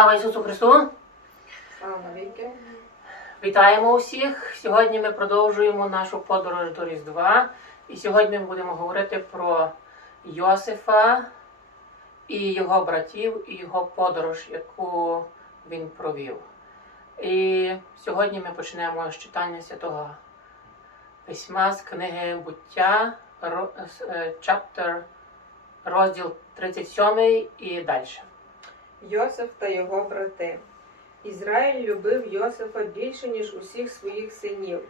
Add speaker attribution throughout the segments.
Speaker 1: Слава Ісусу Христу!
Speaker 2: Слава.
Speaker 1: Вітаємо усіх! Сьогодні ми продовжуємо нашу подорож до Різдва. І сьогодні ми будемо говорити про Йосифа і його братів, і його подорож, яку він провів. І сьогодні ми почнемо з читання святого письма з книги Буття, з, е, chapter, розділ 37 і далі.
Speaker 2: Йосиф та його брати. Ізраїль любив Йосифа більше, ніж усіх своїх синів,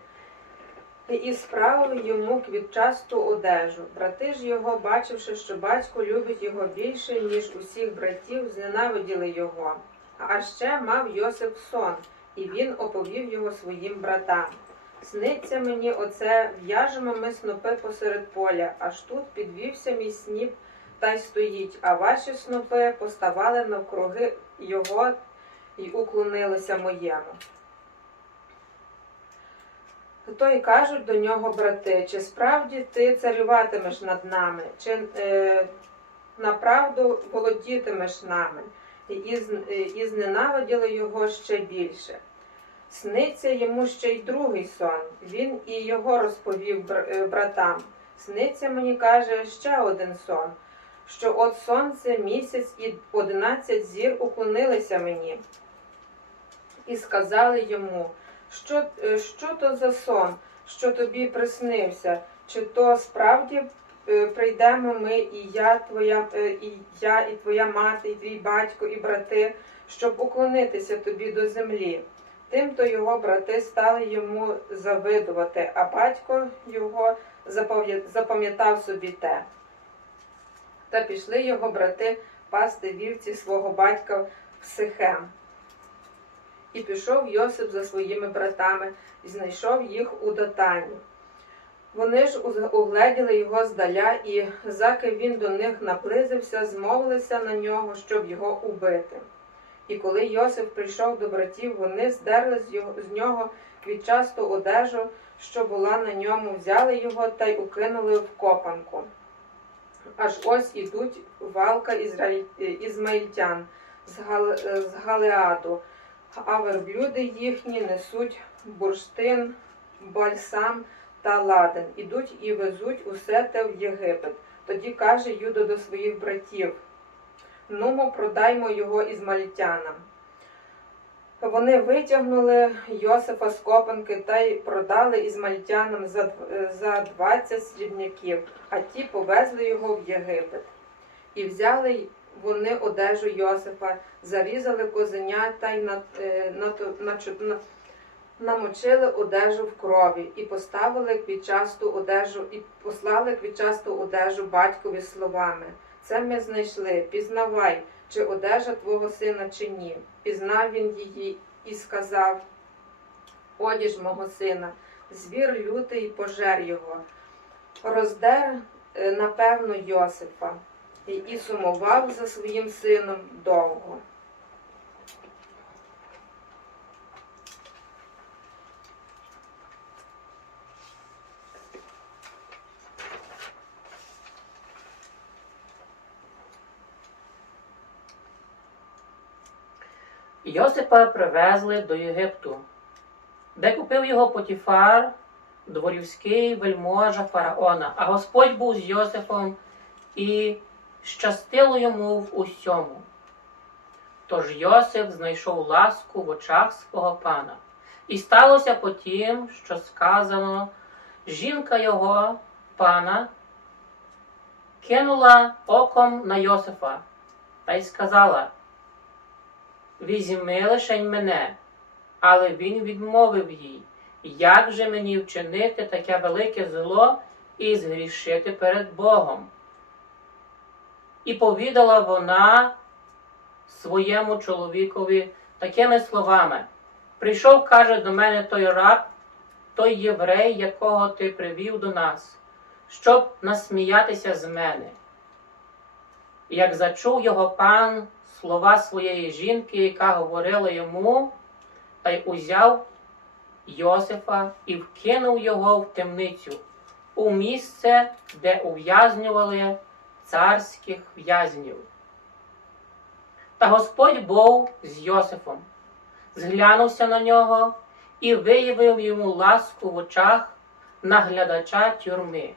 Speaker 2: і справив йому квітчасту одежу. Брати ж його, бачивши, що батько любить його більше, ніж усіх братів, зненавиділи його. А ще мав Йосиф сон, і він оповів його своїм братам. Сниться мені оце, в'яжемо ми снопи посеред поля, аж тут підвівся мій сніп та й стоїть, а ваші снопи поставали навкруги його і уклонилися моєму. То й кажуть до нього брати, чи справді ти царюватимеш над нами, чи е, направду володітимеш нами, і, е, і зненавиділи його ще більше. Сниться йому ще й другий сон. Він і його розповів е, братам. Сниться мені, каже, ще один сон що от сонце, місяць і одинадцять зір уклонилися мені. І сказали йому, що, е, що то за сон, що тобі приснився, чи то справді е, прийдемо ми, і я, твоя, е, і я, і твоя мати, і твій батько, і брати, щоб уклонитися тобі до землі. Тимто його брати стали йому завидувати, а батько його запам'ятав собі те. Та пішли його брати пасти вівці свого батька в Сихем. І пішов Йосип за своїми братами і знайшов їх у Дотані. Вони ж угледіли його здаля, і заки він до них наблизився, змовилися на нього, щоб його убити. І коли Йосип прийшов до братів, вони здерли з, нього квітчасту одежу, що була на ньому, взяли його та й укинули в копанку. Аж ось ідуть валка ізраїль... ізмаїльтян з, Гал... з Галеаду, а верблюди їхні несуть бурштин, бальсам та ладен. Ідуть і везуть усе те в Єгипет. Тоді каже Юда до своїх братів: Нумо, продаймо його ізмаїльтянам. Вони витягнули Йосифа з копанки та й продали ізмальтянам за, дв- за 20 срібняків, а ті повезли його в Єгипет. І взяли вони одежу Йосифа, зарізали козеня та й е, намочили одежу в крові, і поставили квітчасту одежу, і послали квітчасту одежу батькові словами. Це ми знайшли, пізнавай, чи одежа твого сина, чи ні. Пізнав він її і сказав: Одіж мого сина, звір лютий пожер його. Роздер, е, напевно, Йосипа, і, і сумував за своїм сином довго.
Speaker 1: Йосипа привезли до Єгипту, де купив його Потіфар, дворівський вельможа фараона, а Господь був з Йосифом і щастило йому в усьому. Тож Йосип знайшов ласку в очах свого пана. І сталося потім, що сказано, жінка його, пана, кинула оком на Йосифа та й сказала візьми лишень мене. Але він відмовив їй, як же мені вчинити таке велике зло і згрішити перед Богом. І повідала вона своєму чоловікові такими словами: Прийшов, каже, до мене той раб, той єврей, якого ти привів до нас, щоб насміятися з мене. Як зачув його пан слова своєї жінки, яка говорила йому, та й узяв Йосифа і вкинув його в темницю, у місце, де ув'язнювали царських в'язнів. Та Господь був з Йосифом, зглянувся на нього і виявив йому ласку в очах наглядача тюрми.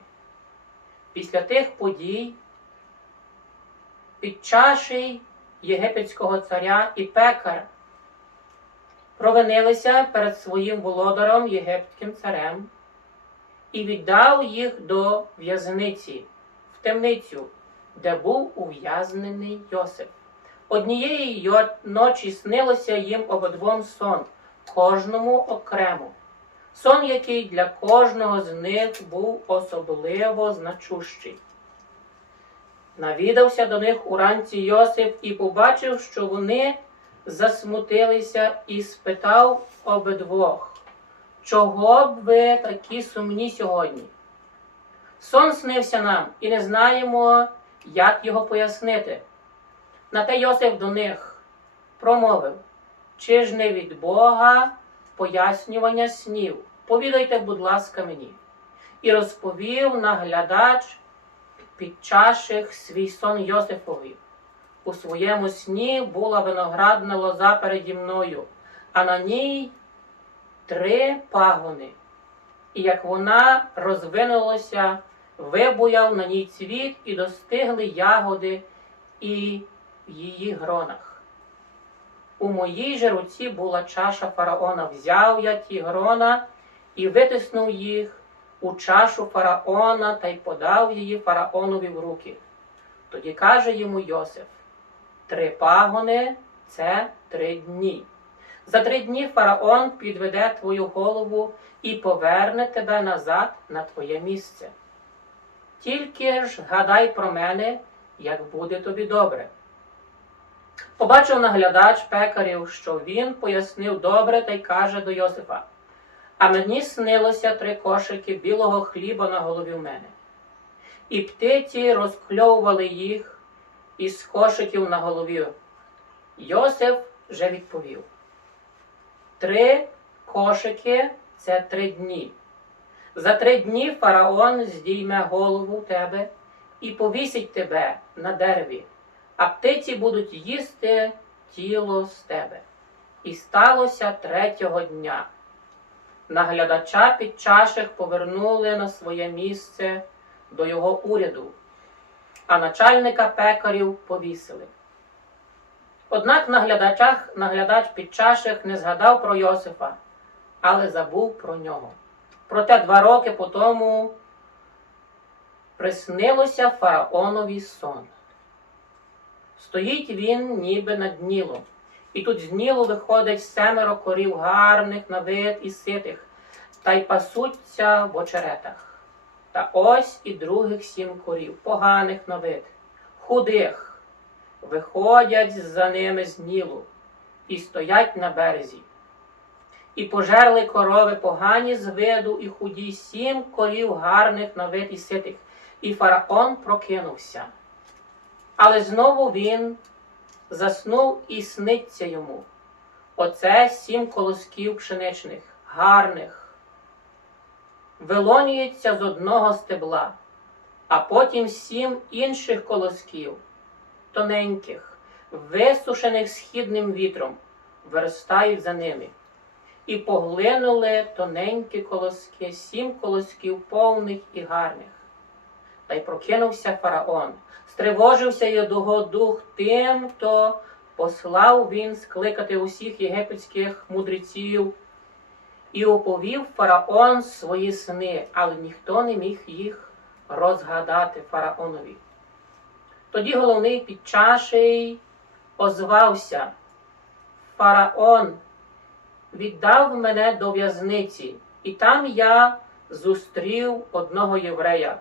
Speaker 1: Після тих подій під підчаший єгипетського царя і пекар провинилися перед своїм володарем єгипетським царем і віддав їх до в'язниці в темницю, де був ув'язнений Йосип. Однієї ночі снилося їм обидвом сон, кожному окремо. Сон, який для кожного з них був особливо значущий. Навідався до них уранці Йосип і побачив, що вони засмутилися, і спитав обидвох, чого б ви такі сумні сьогодні? Сон снився нам, і не знаємо, як його пояснити. На те Йосип до них промовив, чи ж не від Бога пояснювання снів? Повідайте, будь ласка, мені. І розповів наглядач підчаших свій сон Йосифові. У своєму сні була виноградна лоза переді мною, а на ній три пагони. І як вона розвинулася, вибуяв на ній цвіт і достигли ягоди і в її гронах. У моїй же руці була чаша фараона. Взяв я ті грона і витиснув їх у чашу фараона та й подав її фараонові в руки. Тоді каже йому Йосиф: Три пагони це три дні. За три дні фараон підведе твою голову і поверне тебе назад на твоє місце. Тільки ж гадай про мене, як буде тобі добре. Побачив наглядач пекарів, що він пояснив добре та й каже до Йосифа: А мені снилося три кошики білого хліба на голові в мене. І птиці розкльовували їх із кошиків на голові. Йосиф вже відповів: Три кошики це три дні. За три дні фараон здійме голову тебе і повісить тебе на дереві, а птиці будуть їсти тіло з тебе. І сталося третього дня. Наглядача під чаших повернули на своє місце до його уряду, а начальника пекарів повісили. Однак наглядачах, наглядач під чаших не згадав про Йосифа, але забув про нього. Проте два роки по тому приснилося фараонові сон. Стоїть він ніби над Нілом, і тут з Нілу виходить семеро корів гарних на вид і ситих, та й пасуться в очеретах. Та ось і других сім корів, поганих на вид, худих, виходять за ними з Нілу і стоять на березі. І пожерли корови погані з виду і худі сім корів гарних на вид і ситих, і фараон прокинувся. Але знову він заснув і сниться йому. Оце сім колосків пшеничних, гарних, вилонюється з одного стебла, а потім сім інших колосків, тоненьких, висушених східним вітром, виростають за ними. І поглинули тоненькі колоски, сім колосків повних і гарних. Та й прокинувся фараон, стривожився його дух тим, хто послав він скликати усіх єгипетських мудреців і оповів фараон свої сни, але ніхто не міг їх розгадати фараонові. Тоді головний підчаший озвався Фараон віддав мене до в'язниці, і там я зустрів одного єврея.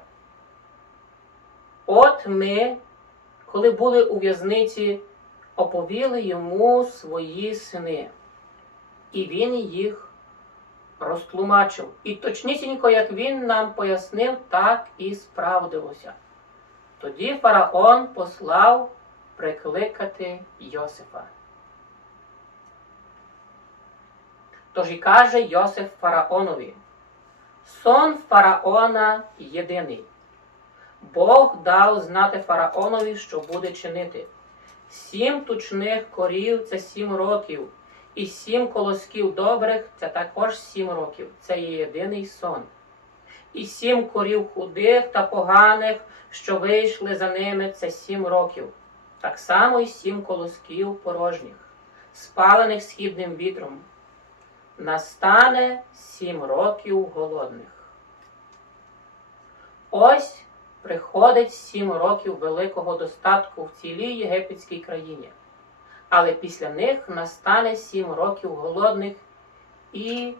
Speaker 1: От ми, коли були у в'язниці, оповіли йому свої сини, і він їх розтлумачив. І точнісінько, як він нам пояснив, так і справдилося. Тоді фараон послав прикликати Йосифа. Тож і каже Йосиф фараонові: Сон фараона єдиний. Бог дав знати фараонові, що буде чинити. Сім тучних корів це сім років, і сім колосків добрих це також сім років. Це є єдиний сон. І сім корів худих та поганих, що вийшли за ними, це сім років. Так само й сім колосків порожніх, спалених східним вітром. Настане сім років голодних. Ось приходить сім років великого достатку в цілій єгипетській країні. Але після них настане сім років голодних і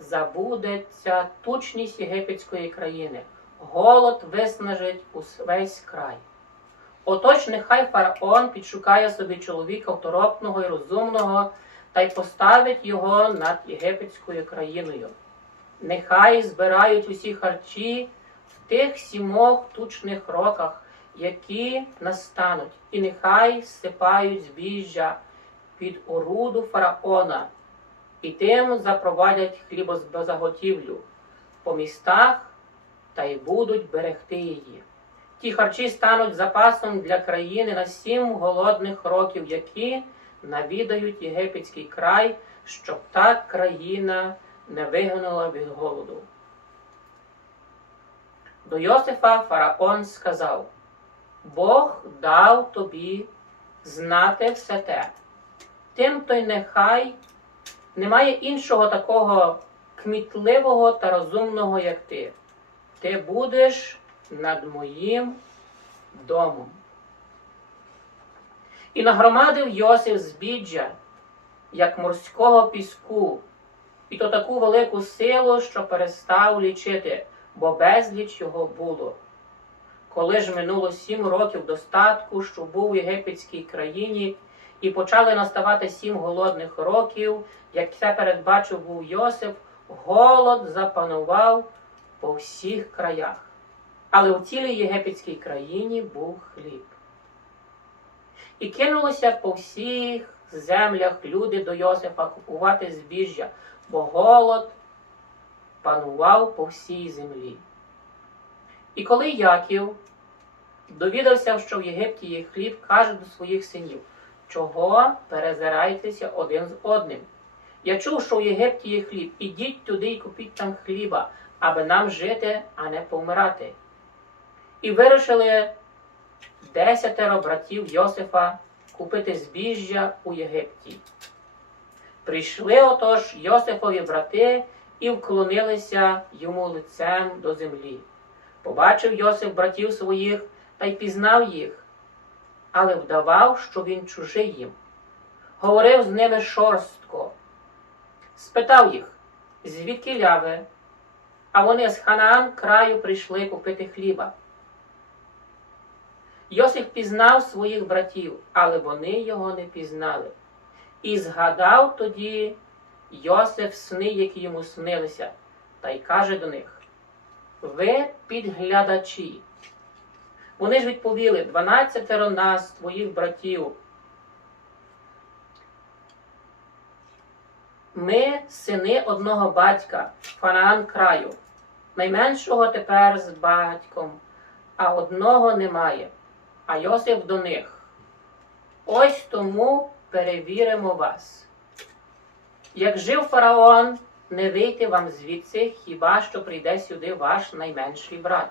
Speaker 1: забудеться тучність єгипетської країни. Голод виснажить увесь край. Отож, нехай фараон підшукає собі чоловіка второпного і розумного та й поставить його над єгипетською країною. Нехай збирають усі харчі тих сімох тучних роках, які настануть, і нехай всипають збіжжя під оруду фараона, і тим запровадять хлібозаготівлю по містах та й будуть берегти її. Ті харчі стануть запасом для країни на сім голодних років, які навідають єгипетський край, щоб та країна не вигинула від голоду. До Йосифа фараон сказав: Бог дав тобі знати все те. Тим то й нехай немає іншого такого кмітливого та розумного, як ти. Ти будеш над моїм домом. І нагромадив Йосиф збіджя, як морського піску, і то таку велику силу, що перестав лічити, бо безліч його було. Коли ж минуло сім років достатку, що був у єгипетській країні, і почали наставати сім голодних років, як це передбачив був Йосиф, голод запанував по всіх краях. Але у цілій єгипетській країні був хліб. І кинулося по всіх землях люди до Йосифа купувати збіжжя, бо голод панував по всій землі. І коли Яків довідався, що в Єгипті є хліб, каже до своїх синів, чого перезирайтеся один з одним. Я чув, що в Єгипті є хліб, ідіть туди і купіть там хліба, аби нам жити, а не помирати. І вирушили десятеро братів Йосифа купити збіжжя у Єгипті. Прийшли отож Йосифові брати і вклонилися йому лицем до землі. Побачив Йосиф братів своїх та й пізнав їх, але вдавав, що він чужий їм. Говорив з ними шорстко, спитав їх, звідки ляви, а вони з Ханаан краю прийшли купити хліба. Йосиф пізнав своїх братів, але вони його не пізнали. І згадав тоді Йосиф сни, які йому снилися, та й каже до них: Ви підглядачі. Вони ж відповіли дванадцятеро нас, твоїх братів. Ми сини одного батька, Фанаан краю, найменшого тепер з батьком, а одного немає. А Йосиф до них. Ось тому перевіримо вас. Як жив фараон, не вийти вам звідси, хіба що прийде сюди ваш найменший брат.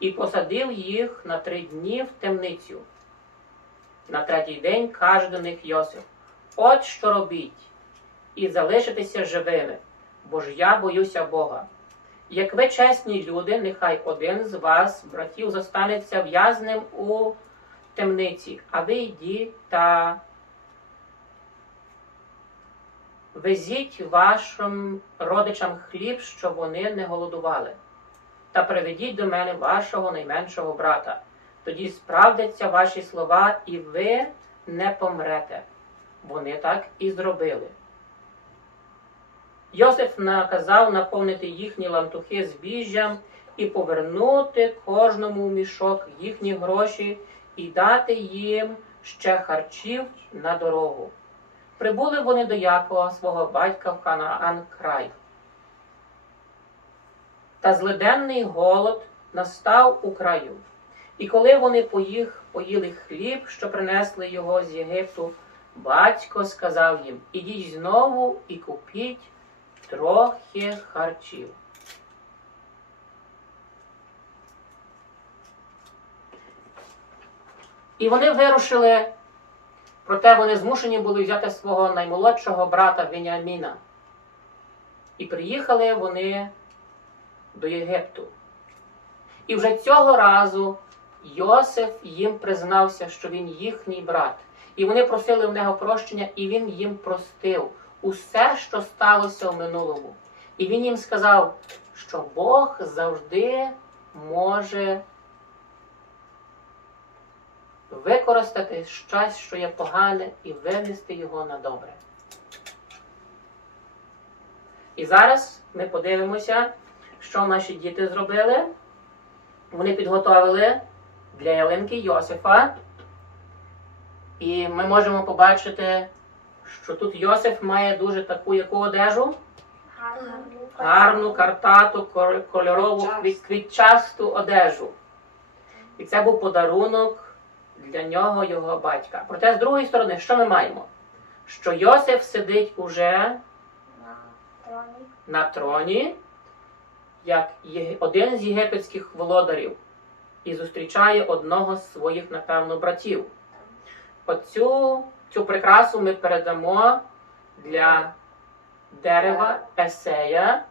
Speaker 1: І посадив їх на три дні в темницю. На третій день каже до них Йосиф: От що робіть, і залишитеся живими, бо ж я боюся Бога. Як ви чесні люди, нехай один з вас, братів, зостанеться в'язнем у темниці, а ви йдіть та везіть вашим родичам хліб, щоб вони не голодували, та приведіть до мене вашого найменшого брата. Тоді справдяться ваші слова, і ви не помрете. Вони так і зробили. Йосиф наказав наповнити їхні лантухи збіжжям і повернути кожному в мішок їхні гроші і дати їм ще харчів на дорогу. Прибули вони до Якова, свого батька в Канаан край. Та злиденний голод настав у краю, І коли вони поїх, поїли хліб, що принесли його з Єгипту, батько сказав їм: Ідіть знову і купіть трохи харчів. І вони вирушили, проте вони змушені були взяти свого наймолодшого брата Веніаміна. І приїхали вони до Єгипту. І вже цього разу Йосиф їм признався, що він їхній брат. І вони просили в нього прощення, і він їм простив усе, що сталося в минулому. І він їм сказав, що Бог завжди може використати щось, що є погане, і винести його на добре. І зараз ми подивимося, що наші діти зробили. Вони підготовили для ялинки Йосифа. І ми можемо побачити, що тут Йосиф має дуже таку яку одежу гарну, картату, кор- кольорову, квіт- квітчасту одежу. І це був подарунок для нього, його батька. Проте, з другої сторони, що ми маємо? Що Йосиф сидить уже
Speaker 3: на троні.
Speaker 1: на троні, як один з єгипетських володарів, і зустрічає одного з своїх, напевно, братів. Оцю цю прикрасу ми передамо для дерева Есея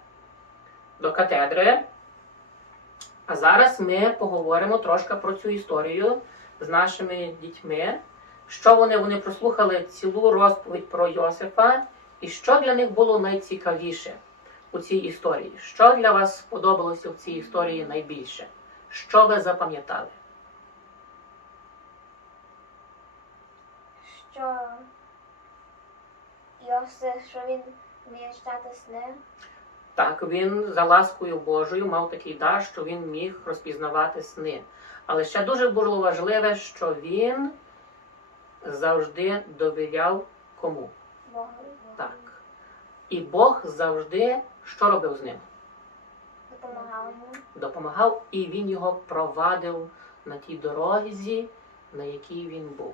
Speaker 1: до катедри. А зараз ми поговоримо трошки про цю історію з нашими дітьми. Що вони, вони прослухали цілу розповідь про Йосифа, і що для них було найцікавіше у цій історії? Що для вас сподобалося в цій історії найбільше? Що ви запам'ятали?
Speaker 3: Що Йосиф, що він вміє читати сни.
Speaker 1: Так, він за ласкою Божою мав такий дар, що він міг розпізнавати сни. Але ще дуже було важливе, що він завжди довіряв кому?
Speaker 3: Богу.
Speaker 1: Так. І Бог завжди що робив з ним?
Speaker 3: Допомагав йому.
Speaker 1: Допомагав, і він його провадив на тій дорозі, на якій він був.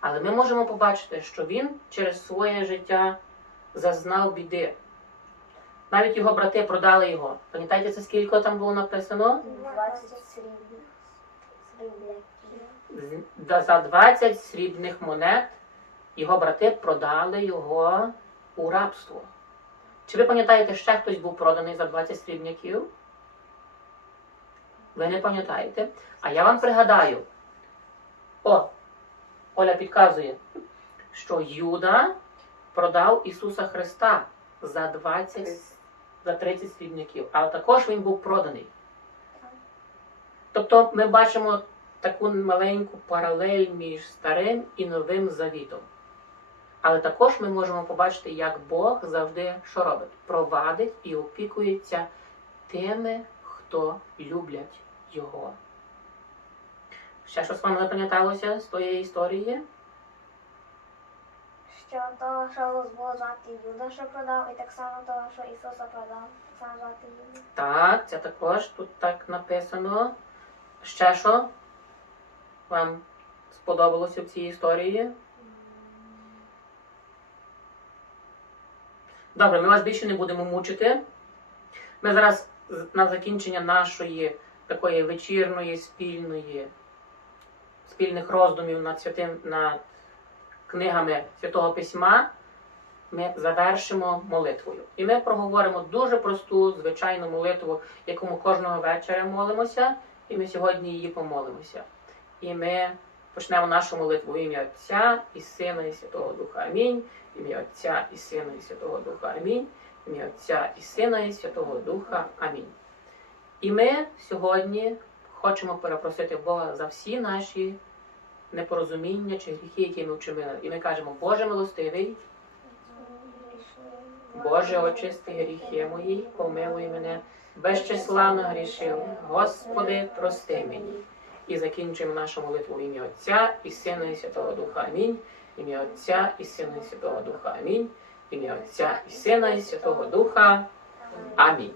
Speaker 1: Але ми можемо побачити, що він через своє життя зазнав біди. Навіть його брати продали його. Пам'ятаєте, це скільки там було написано?
Speaker 3: 20 срібних. Срібних.
Speaker 1: З- да- За 20 срібних монет його брати продали його у рабство. Чи ви пам'ятаєте, ще хтось був проданий за 20 срібняків? Ви не пам'ятаєте? А я вам пригадаю. О, Оля підказує, що Юда продав Ісуса Христа за 20, за 30 срібняків, але також він був проданий. Тобто ми бачимо таку маленьку паралель між старим і новим завітом. Але також ми можемо побачити, як Бог завжди що робить? Провадить і опікується тими, хто люблять Його. Ще щось вам запам'яталося з тої історії?
Speaker 3: Що того, що було звати Юда, що продав, і так само того, що Ісуса продав, так само звати Юда.
Speaker 1: Так, це також тут так написано. Ще що вам сподобалося в цій історії? Добре, ми вас більше не будемо мучити. Ми зараз на закінчення нашої такої вечірної спільної спільних роздумів над святим над книгами Святого Письма. Ми завершимо молитвою. І ми проговоримо дуже просту, звичайну молитву, яку ми кожного вечора молимося, і ми сьогодні її помолимося. І ми почнемо нашу молитву в ім'я Отця і Сина, і Святого Духа. Амінь. Ім'я Отця і Сина, і Святого Духа. Амінь. Ім'я Отця і Сина, і Святого Духа. Амінь. І ми сьогодні хочемо перепросити Бога за всі наші непорозуміння чи гріхи, які ми вчинили. І ми кажемо, Боже милостивий, Боже, очисти гріхи мої, помилуй мене, безчиславно грішив. Господи, прости мені. І закінчимо нашу молитву в ім'я Отця і Сина, і Святого Духа. Амінь. Ім'я Отця і Сина, і Святого Духа. Амінь. Ім'я Отця і Сина, і Святого Духа. Амінь.